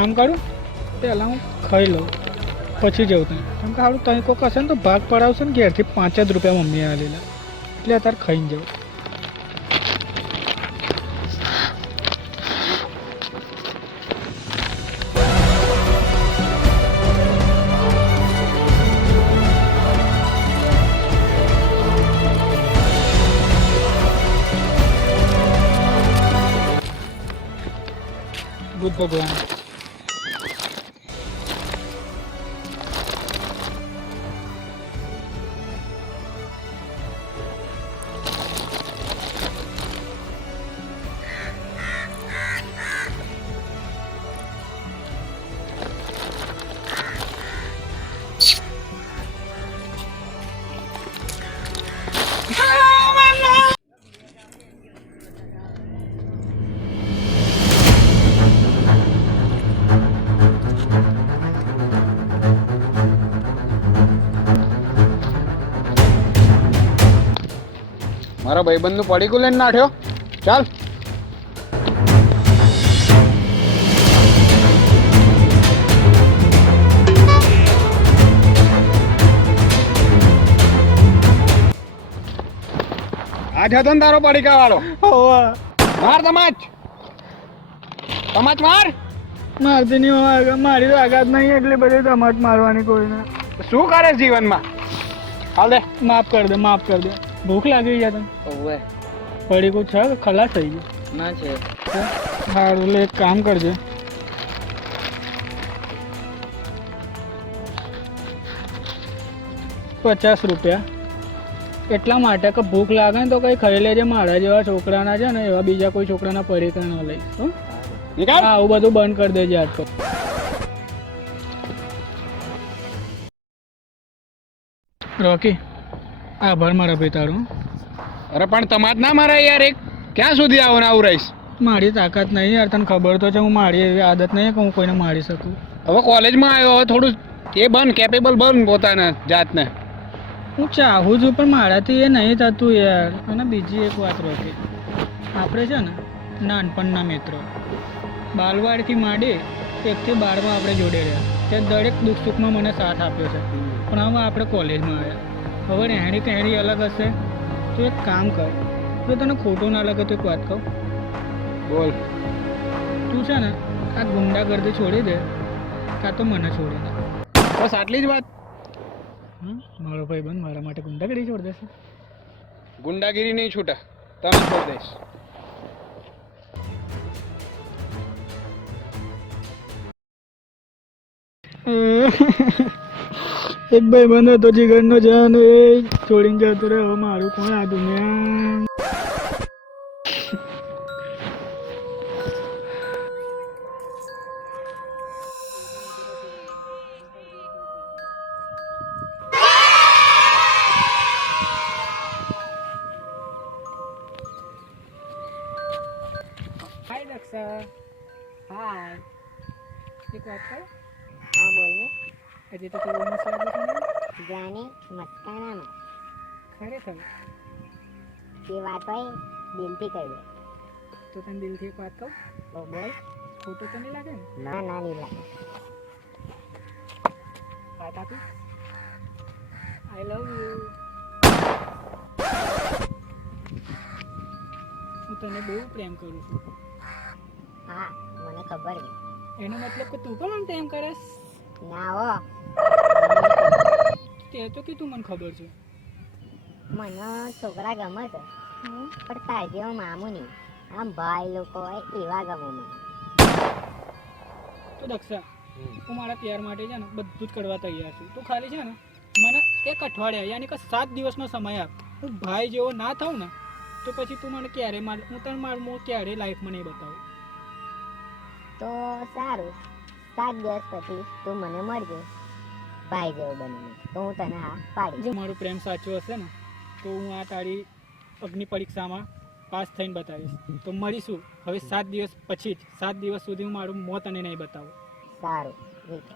કામ કરું પહેલાં હું ખાઈ લઉં પછી જવું ત્યાં કેમ કે સારું ત્યાં કોઈક હશે ને તો ભાગ પડાવશે ને ઘેરથી 5 જ રૂપિયા મમ્મીએ આલેલા એટલે અત્યારે ખાઈને જવું. બુદ્ધ ભગવાન મારા ભાઈબંધનું પડીકું લઈને નાઠ્યો. ચાલ આજ હતો ને તારો પડીકા વાળો. માર તમાચ માર. મારતી નહીં મારી તો આઘાત નહીં એટલે બધી તમાટ મારવાની કોઈને. શું કરે જીવનમાં? હાલ દે. માફ કર દે માફ કર દે. ભૂખ લાગી ગયા તને? ઓવે પડી કોઈ છે ખલાસ થઈ ગયું ના છે. સારું એટલે એક કામ કરજે, 50 રૂપિયા એટલા માટે કે ભૂખ લાગે ને તો કંઈ ખાઈ લેજે. મારા જેવા છોકરાના છે ને એવા બીજા કોઈ છોકરાના પડીકા ન લઈશ. નીકાળ. હા આવું બધું બંધ કરી દેજે આજ તો. રોકી આભાર મારા ભાઈ તારો. અરે પણ તમાજ ના મારે યાર. એક ક્યાં સુધી આવું આવું રહીશ? મારી તાકાત નહીં યાર, તને ખબર તો છે. હું મારી એવી આદત નહીં કે હું કોઈને મારી શકું. હવે કોલેજમાં આવ્યો, હવે થોડું એ બન કેપેબલ બન પોતાના જાતને. હું ચાહું છું પણ મારાથી એ નહીં થતું યાર. અને બીજી એક વાત રોકી, આપણે છે ને નાનપણના મિત્રો, બાલવાડીથી માંડી 1 થી 12માં આપણે જોડે રહ્યા. તે દરેક દુઃખ સુખમાં મને સાથ આપ્યો છે. પણ હવે આપણે કોલેજમાં આવ્યા, હવે રહેણી કહેણી અલગ હશે. તો એક કામ કર, જો તને ખોટું ના લાગે તો એક વાત કહું. બોલ. તું છે ને આ ગુંડાગર્દી છોડી દે, કાં તો મને છોડી દે. બસ આટલી જ વાત? મારો ભાઈબંધ મારા માટે ગુંડાગીરી છોડી દેશે? ગુંડાગીરી નહીં છૂટા, તમે છોડી દઈશ. એક ભાઈબંધ હતો જીગરનો જાન, એ છોડીને જતો રહે. હવે મારું કોણ આ દુનિયા? હાય દક્ષા. હા એક વાત કહું? હા બોલ ને. હજી તો તું મસ્ત લાગે છે ને? જાને મસ્કાનામાં ખરેખર જે વાત હોય દિલથી કહી દે. તો તને દિલથી એક વાત કહું, તો બોલ. ખોટું તો નહીં લાગે ને? ના ના નહીં લાગે. વાત આપી. આઈ લવ યુ. હું તને બહુ પ્રેમ કરું છું. હા મને ખબર છે. એનો મતલબ કે તું પણ મને પ્રેમ કરેશ? ના હો, તે તો કીધું મને ખબર છે. મને છોકરા ગમે છે પણ તાર જેવો મામું નહીં. આમ ભાઈ લોકો હોય એવા ગમે મને. તો દક્ષા, હું મારા પ્યાર માટે છે ને બધું જ કરવા તૈયાર છું. તું ખાલી છે ને મને 1 અઠવાડિયા યાની કે 7 દિવસનો સમય આપ. હું ભાઈ જેવો ના થાઉં ને તો પછી તું મને ક્યારે હું તને મારું ક્યારે લાઈફમાં નહીં બતાવું. તો સારું, 7 દિવસ પછી તું મને મળજે ભાઈ જેવો બનીને, તો હું તને હા પાડીશ. જો મારો પ્રેમ સાચો હશે ને તો હું આ તારી અગ્નિ પરીક્ષામાં પાસ થઈને બતાવીશ. તો મળીશું હવે 7 દિવસ પછી જ. 7 દિવસ સુધી હું મારું મોત તને નહીં બતાવું. સારું ઠીક.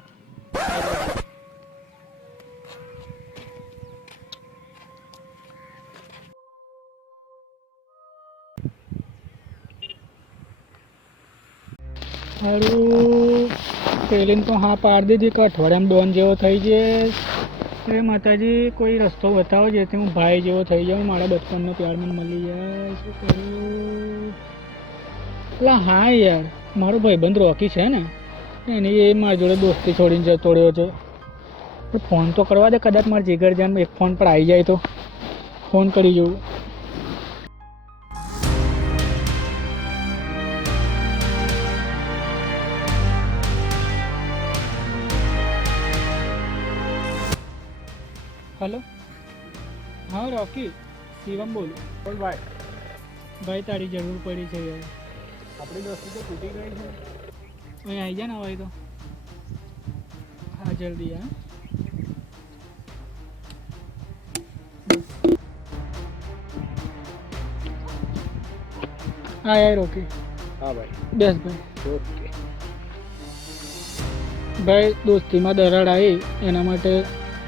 સારું પેલીને તો હા પાડી દીધી કે અઠવાડિયામાં ડોન જેવો થઈ જાય. એ માતાજી કોઈ રસ્તો બતાવો જેથી હું ભાઈ જેવો થઈ જાઉં, મારા બચપનનો પ્યાર મને મળી જાય. શું કરું? એટલે હા યાર, મારો ભાઈબંધ રોકી છે ને, એની એ મારી જોડે દોસ્તી છોડીને જતો રહ્યો છે. પણ ફોન તો કરવા દે, કદાચ મારા જીગરજાન એક ફોન પર આવી જાય તો ફોન કરી જવું. હલો, હા રોકી, શિવમ બોલું. બોલ ભાઈ, ભાઈ તારી જરૂર પડી છે યાર. આપણી દોસ્તી તો તૂટી ગઈ છે. અહીં આવી જા ને હવે તો. હા જલ્દી હા. હા યાર રોકી. હા ભાઈ. બેસ ભાઈ. ઓકે. ભાઈ દોસ્તીમાં દરાર આવી એના માટે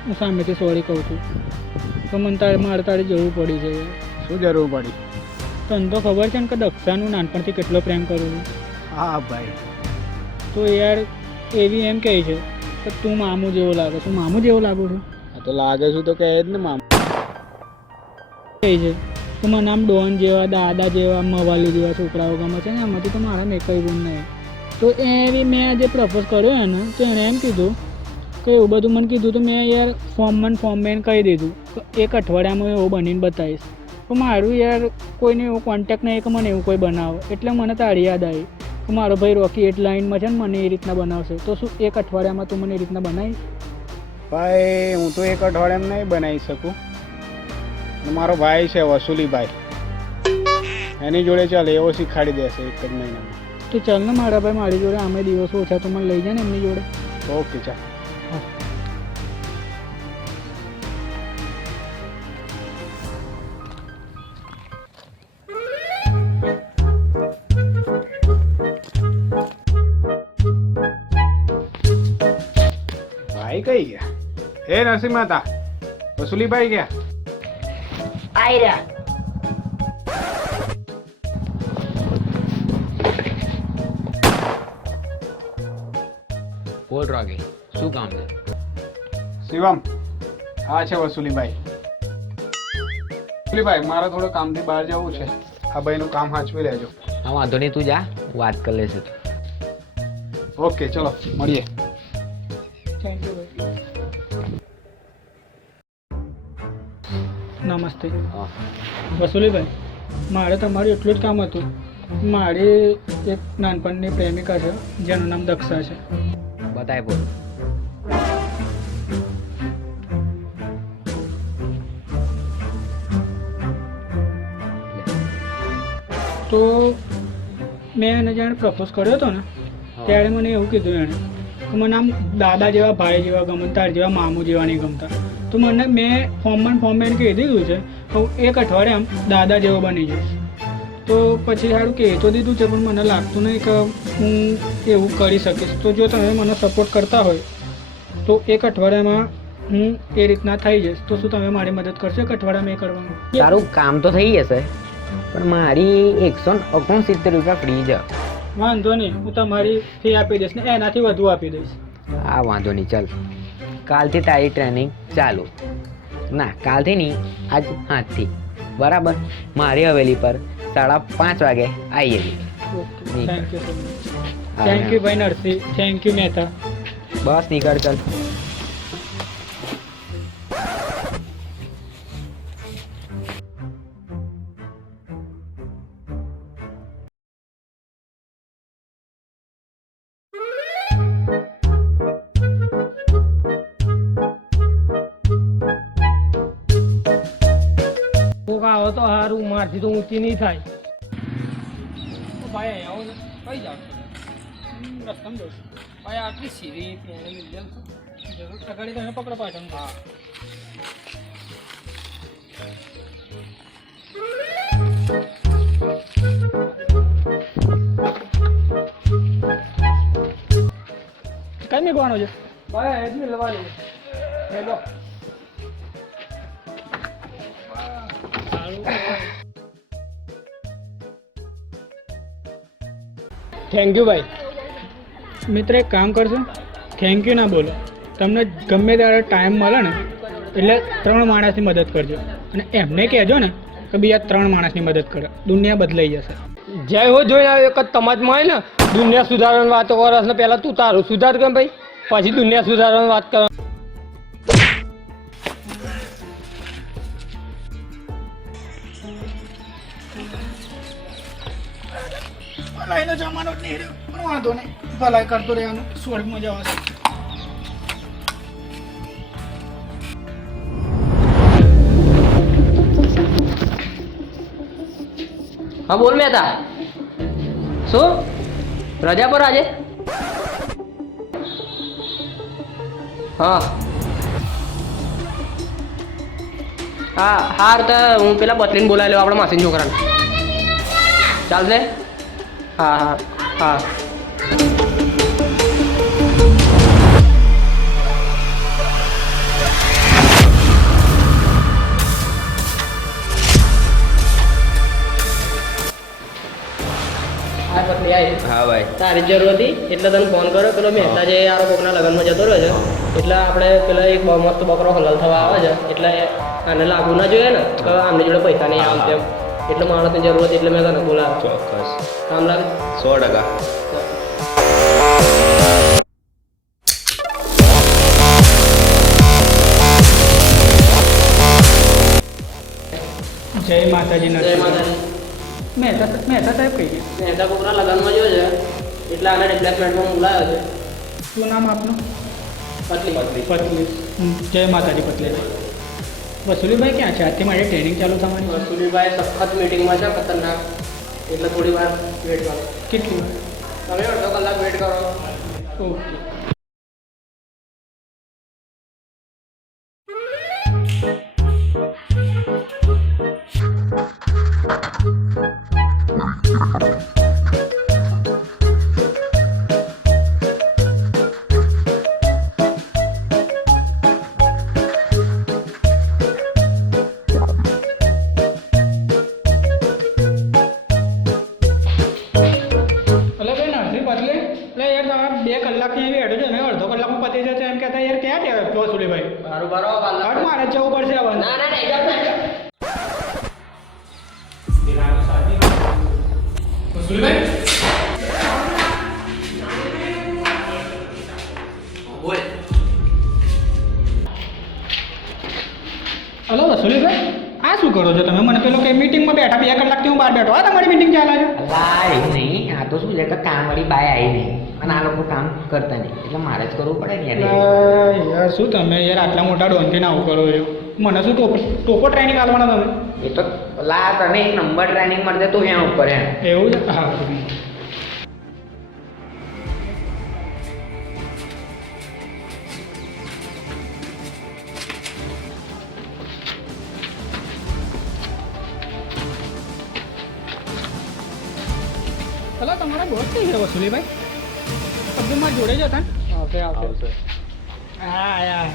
હું સામેથી સોરી કહું છું. તો મને મારે તારી જરૂર પડી છે યાર. શું જરૂર પડી? તને તો ખબર છે ને કે દક્ષાનું નાનપણથી કેટલો પ્રેમ કરું છું. હા ભાઈ. તો યાર એવી એમ કહે છે કે તું મામું જેવો લાગે. તું મામું જેવો લાગુ છું? આ તો લાગે છું તો કહે જ ને મામા. કહે છે તો મને આમ ડોન જેવા, દાદા જેવા, મવાલી જેવા છોકરાઓ ગમે છે ને, એમાંથી તો મારા મેં કંઈ ગુણ નહીં. તો એવી મેં આજે પ્રપોઝ કર્યો એને, તો એણે એમ કીધું કે એવું બધું મને કીધું. તો મેં યાર ફોર્મમાં કહી દીધું કે એક અઠવાડિયામાં એવું બનીને બતાવીશ. તો મારું યાર કોઈને એવું કોન્ટેક્ટ નહીં કે મને એવું કોઈ બનાવો. એટલે મને તારી યાદ આવી કે મારો ભાઈ રોકી એટ લાઇનમાં છે ને, મને એ રીતના બનાવશે. તો શું એક અઠવાડિયામાં તું મને એ રીતના બનાવીશ? ભાઈ હું તો એક અઠવાડિયામાં નહીં બનાવી શકું. મારો ભાઈ છે વસુલીભાઈ, એની જોડે ચાલ, એવો શીખવાડી દેશે એક જ મહિનામાં. તો ચાલ ને મારા ભાઈ, મારી જોડે આમે દિવસો ઓછા તો મને લઈ જાય ને એમની જોડે. ઓકે ચાલ. ભાઈ કઈ ગયા? હે નરસિંહ માતા, વસુલીભાઈ ગયા? આઈ રહ્યા. બોલ રાગે, શું કામ છે? શિવમ, આ છે વસુલીભાઈ. વસુલીભાઈ, મારે થોડું કામથી બહાર જવું છે. આ ભાઈનું કામ સાચવી લેજો. હા વાંધો નહીં, તું જા, વાત કરી લેશે. ઓકે ચલો મળીએ. થેન્ક યુ ભાઈ. નમસ્તે હા વસુલીભાઈ, મારે તમારું એટલું જ કામ હતું. મારી એક નાનપણની પ્રેમિકા છે જેનું નામ દક્ષા છે. બતાય બોલ. તો મેં એને જાણે પ્રપોઝ કર્યો હતો ને, ત્યારે મને એવું કીધું એણે કે મને આમ દાદા જેવા, ભાઈ જેવા ગમે, તાર જેવા મામું જેવા નહીં ગમતા. તો મને મેં ફોર્મમાં એને કહી દીધું છે કે હું એક અઠવાડિયામાં દાદા જેવો બની જઈશ. તો પછી સારું કહી તો દીધું છે, પણ મને લાગતું નહીં કે હું એવું કરી શકીશ. તો જો તમે મને સપોર્ટ કરતા હોય તો એક અઠવાડિયામાં હું એ રીતના થઈ જઈશ. તો શું તમે મારી મદદ કરશો એક અઠવાડિયામાં એ કરવાનું? તારું કામ તો થઈ જશે, પણ મારી 169 રૂપિયા ફ્રી છે. વાંધો નહીં, હું તમારી ફી આપી દઈશ ને એનાથી વધુ આપી દઈશ. હા વાંધો નહીં, ચાલ કાલથી તારી ટ્રેનિંગ ચાલુ. ના કાલથી નહીં, આજ 7થી બરાબર. મારી હવેલી પર 5:30 વાગે આવી જજે. Okay, thank you so much. Thank you ભાઈ નરસિંહ, થેન્ક યુ મહેતા. બસ નીકળ ચાલ. કોક આવો તો સારું, મારથી તો ઊંચી નહીં થાય. ભાઈ આવો ને, કઈ જાવ રસ્તામાં જવું ભાઈ? આટલી સીધી જરૂર સગાડી તો એને પકડો પાછળ. હા કઈ મેળવાનો છે ભાઈ? એ જ મેળવાનું. હેલો થેન્ક યુ ભાઈ. મિત્ર એક કામ કરશો, થેન્ક યુ ના બોલો. તમને ગમે ત્યારે ટાઈમ મળે ને એટલે 3 માણસની મદદ કરજો અને એમને કહેજો ને કે બીજા 3 માણસની મદદ કરે, દુનિયા બદલાઈ જશે. જય હો જોઈને આવ્યો એક જ સમાજમાં હોય ને દુનિયા સુધારવાની વાતો કરસ ને પહેલાં તું તારું સુધાર કેમ ભાઈ, પછી દુનિયા સુધારવાની વાત કર. ભલાઈનો જમાનો જ નહીં રહ્યો, પણ વાંધો નહીં, ભલાઈ કરતો રહેવાનું, સ્વર્ગમાં જવાશે. હા બોલ મહેતા, શું રજા પર આજે? હા હા હાર તો હું પેલા બતલીને બોલાવી લો આપણા માસીના છોકરાને. ચાલશે? હા હા હા. હા ભાઈ. તારી જરૂર હતી એટલે તને ફોન કર્યો. પેલો મહેતા જે યાર કોકના લગ્નમાં જતો રહ્યો છે એટલે આપણે પેલા એક બહુ મસ્ત બકરો હલાલ થવા આવે છે એટલે આને લાગુ ના જોઈએ ને કે આમની જોડે પૈસા નહીં આમ તેમ, એટલે માણસની જરૂર હતી એટલે મેં તને બોલાવ્યો. ચોક્કસ. કામ લાગે? 100%. જય માતાજી. જય માતાજી. મહેતા સાહેબ કહી ગયા. મહેતા કોકના લગ્નમાં જોયો છે એટલે આને રિપ્લેસમેન્ટમાં બોલાવ્યો છે. શું નામ આપનું? પતલી. પતલી. જય માતાજી પતલી. વસુલીભાઈ ક્યાં છે? આજથી મારી ટ્રેનિંગ ચાલુ થવાની. વસુલીભાઈ સખત મિટિંગમાં છે ખતરનાક, એટલે થોડી વાર વેટ કરો. કેટલી વાર? તમે અડધો કલાક વેટ કરો. ઓકે. અડધો કલાકમાં પતી જશે એમ કહેતા યાર ક્યાં કહેવાય વસુલીભાઈ? મારું બરો હટ મારે જ જવું પડશે હવે. ના ના નહીં જાવ. હલો વસુલીભાઈ, આ શું કરો છો તમે? મને પેલો કે મીટિંગમાં બેઠા 2 કલાકથી હું બહાર બેઠો. આ તમારી મીટિંગ ચાલે છે? અલા એવું નહીં, આ તો શું છે કે કામવાળી બાય આવી નહીં અને આ લોકો કામ કરતા નહીં એટલે મારે જ કરવું પડે ને યાર. યાર શું તમે યાર આટલા મોટા ડોનથી ના આવું કરો છો? મને શું ટોપો ટ્રેનિંગ આપવાના તમે? એ તો લા તને એક નંબર ટ્રેનિંગ મળશે તો અહીંયા ઉપર એમ. એવું છે? હા. હલો તમારા બોસ થઈ ગયા વસુલીભાઈ? અબ્દુલ મારા જોડે જ હતા ને? આવશે. હા આયા.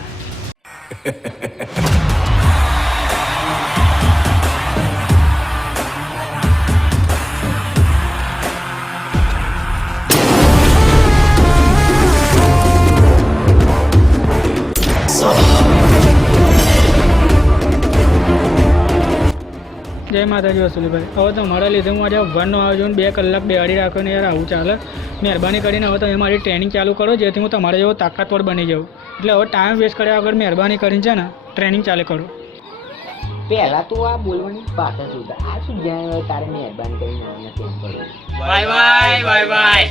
જય માતાજી વસુલીભાઈ. હવે તમારા લીધે હું આજે અવવાનો આવ્યો છું 2 કલાક બેહાડી રાખ્યો ને યાર આવું ચાલે? મહેરબાની કરીને હવે તમે મારી ટ્રેનિંગ ચાલુ કરો જેથી હું તમારા જેવો તાકાતવર બની જાઉં. એટલે હવે ટાઈમ વેસ્ટ કર્યા વગર મહેરબાની કરીને છે ને ટ્રેનિંગ ચાલુ કરો. પહેલા તું આ બોલવાની ભાષા સુધા. આ શું જ્યાં તારે મહેરબાની કરીને આમને કેમ કરો? By bye bye by.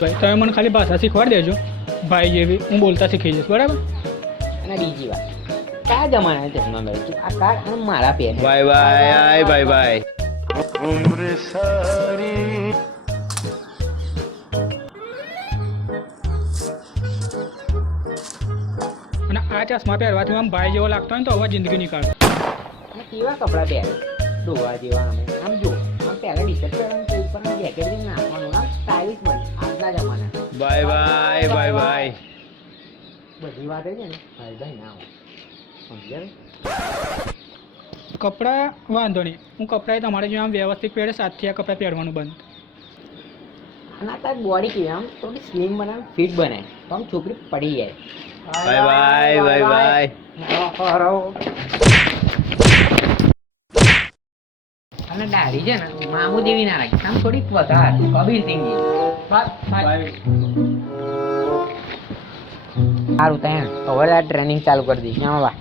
ભાઈ તમે મને ખાલી ભાષા શીખવાડી દેજો ભાઈ જેવી, હું બોલતા શીખી જઈશ. બરાબર? અને બીજી વાત, કયા જમાના ચશ્મા ભાઈ તું? આ કાર અને મારા પહેર. Bye bye bye bye. અને આ ચશ્મા પહેરવાથી આમ ભાઈ જેવો લાગતો હોય ને તો હવે જિંદગી નીકાળો. અને કેવા કપડાં પહેરે? ડોવા જેવા અમે. આમ જો આમ પહેલા ટી-શર્ટ પહેરવાનું તો ઉપર જેકેટ બી નાખવાનું. આમ સ્ટાઇલિશ બને આજના જમાના. By bye bye by. બધી વાત છે ને ભાઈ ભાઈ ના હોય સમજ્યા? કપડાં વાંધો નહીં, હું કપડાં તમારે જો આમ વ્યવસ્થિત પહેરે 7 થી આ કપડાં પહેરવાનું બંધ. અને આ તારી બોડી કેવી આમ થોડી સ્લિમ બનાવે ફિટ બને તો આમ છોકરી પડી જાય. By bye bye bye. અને દાઢી છે ને મામુ જેવી ના રાખી આમ થોડીક વધારે કબીર સિંહ સારું ત્યાં હવે આ ટ્રેનિંગ ચાલુ કરી દઈશ આમાં બા.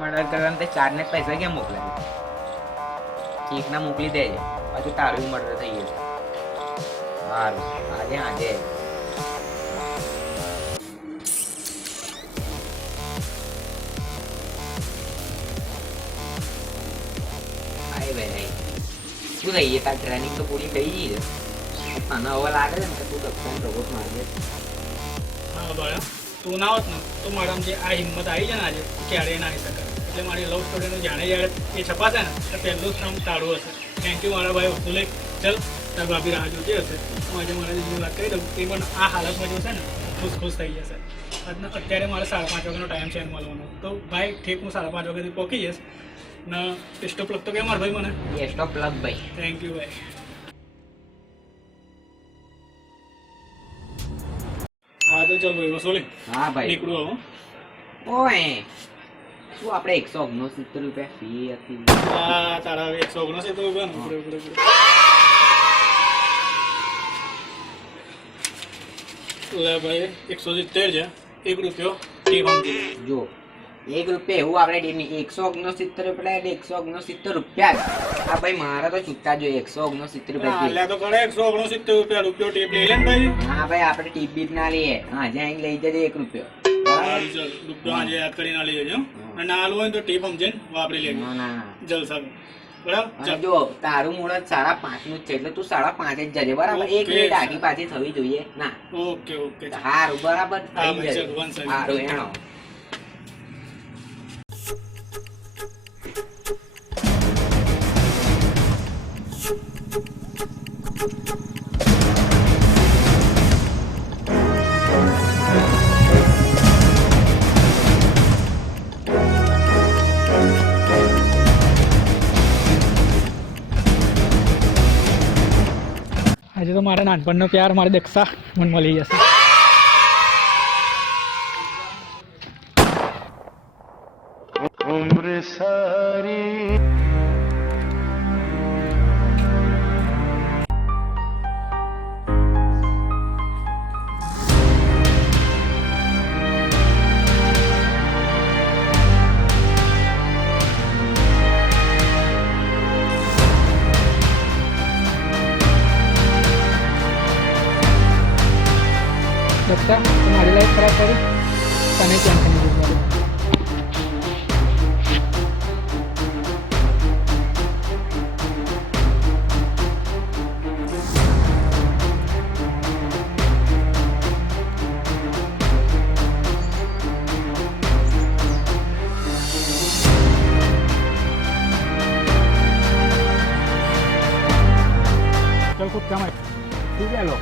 મર્ડર કરવાના તે ચારને પૈસા કેમ મોકલાવી? એકના મોકલી દેજે પાછું તારું મર્ડર થઈ જશે. સારું આજે આજે આય ભાઈ શું થઈ ગઈ તાર ટ્રેનિંગ તો પૂરી થઈ ગઈ છે અને હવે લાગે છે ને કે તું દક્ષિણ રોબોટ મારજે. હા બાળા તું ના હોત ને તો મારામાં જે આ હિંમત આવી છે ને આજે ક્યારેય ના આવી શકે. એટલે મારી લવ સ્ટોરીનું જાણે જ્યારે એ છપાશે ને તો પહેલું જ નામ તારું હશે. થેન્ક યુ મારા ભાઈ વસ્તુ લઈ ચાલ તાર ભાભી રાહ જોતી હશે. હું આજે મારા દીદીની વાત કરી દઉં એ પણ આ હાલતમાં જોશે ને ખુશ થઈ જશે. અત્યારે મારે 5:30 વાગ્યાનો ટાઈમ છે મળવાનો તો ભાઈ ઠીક હું 5:30 વાગ્યાથી પહોંચી જઈશ ને બેસ્ટ ઓફ લક તો કે મારા ભાઈ મને. બેસ્ટ ઓફ લક ભાઈ. થેન્ક યુ ભાઈ. હા તો ચાલ ભાઈ વસૂલી હા ભાઈ નીકળું હું. ઓય શું આપણે 169 રૂપિયા ફી હતી. હા તારા 169 રૂપિયા ને ઉપડે. લે ભાઈ 170 છે 1 રૂપિયો ટીપ સમજી જો 1 રૂપિયા એવું આપણે ડેની 169 રૂપિયા એટલે 169 રૂપિયા. આ ભાઈ મારા તો છૂટા જોઈએ 169 રૂપિયા. આલ્યા તો કરે 169 રૂપિયા રૂપિયો ટીપ લઈ લે ને ભાઈ. હા ભાઈ આપણે ટીપ બીપ ના લઈએ. હા જ્યાં અહીં લઈ જજે 1 રૂપિયો. રૂપિયો આજે યાદ કરીને લઈ જજો અને ના આલું હોય તો ટીપ સમજે વાપરી લેજો. ના ના જલસા બરાબર. અને જો તારું મુહૂર્ત 5:30 નું જ છે એટલે તું 5:30 જ જજે બરાબર. 1 મિનિટ આગી પાછી થવી જોઈએ ના. ઓકે સારું બરાબર હા થઈ ભાઈ જશે. ચાલ વન સાઈડ. સારું એનો આજે તો મારા નાનપણનો પ્યાર મારે દક્ષા મને મળી જશે. દક્ષા તું મારી લાઈફ ખરાબ કરી તને કેમ સમજી ગયું? ચાલ ખૂબ કામ ઠીક છે લો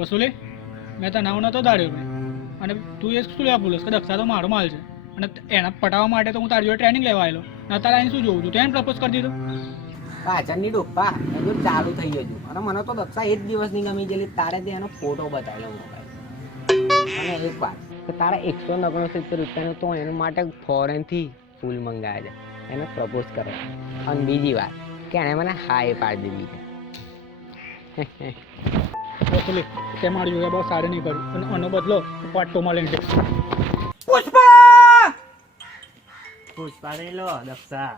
વસૂલી મેં તને નાવ નહોતો દાડ્યો ભાઈ અને તું એ શું લેવા બોલસ કે દક્ષા તો મારો માલ છે અને એના પટાવવા માટે તો હું તારી જોડે ટ્રેનિંગ લેવા આવેલો ના તારા અહીં શું જોઉં છું તેને પ્રપોઝ કરી દીધો. પાછળની ડોપા હજુ ચાલુ થઈ ગયું અને મને તો દક્ષા એ જ દિવસની ગમી ગયેલી. તારે ત્યાં એનો ફોટો બતાવેલો મોબાઈલ અને એક વાત કે તારા 169 રૂપિયાનું તો એના માટે ફોરેનથી ફૂલ મંગાવે છે એને પ્રપોઝ કરે. અને બીજી વાત કે એણે મને હાય પાડી દીધી છે. વસુલી તે મારી જોડે બહુ સારી નહીં કર્યું અને આનો બદલો પાટોમાં લઈને જઈશ. પુષ્પા લઈ લો દક્ષા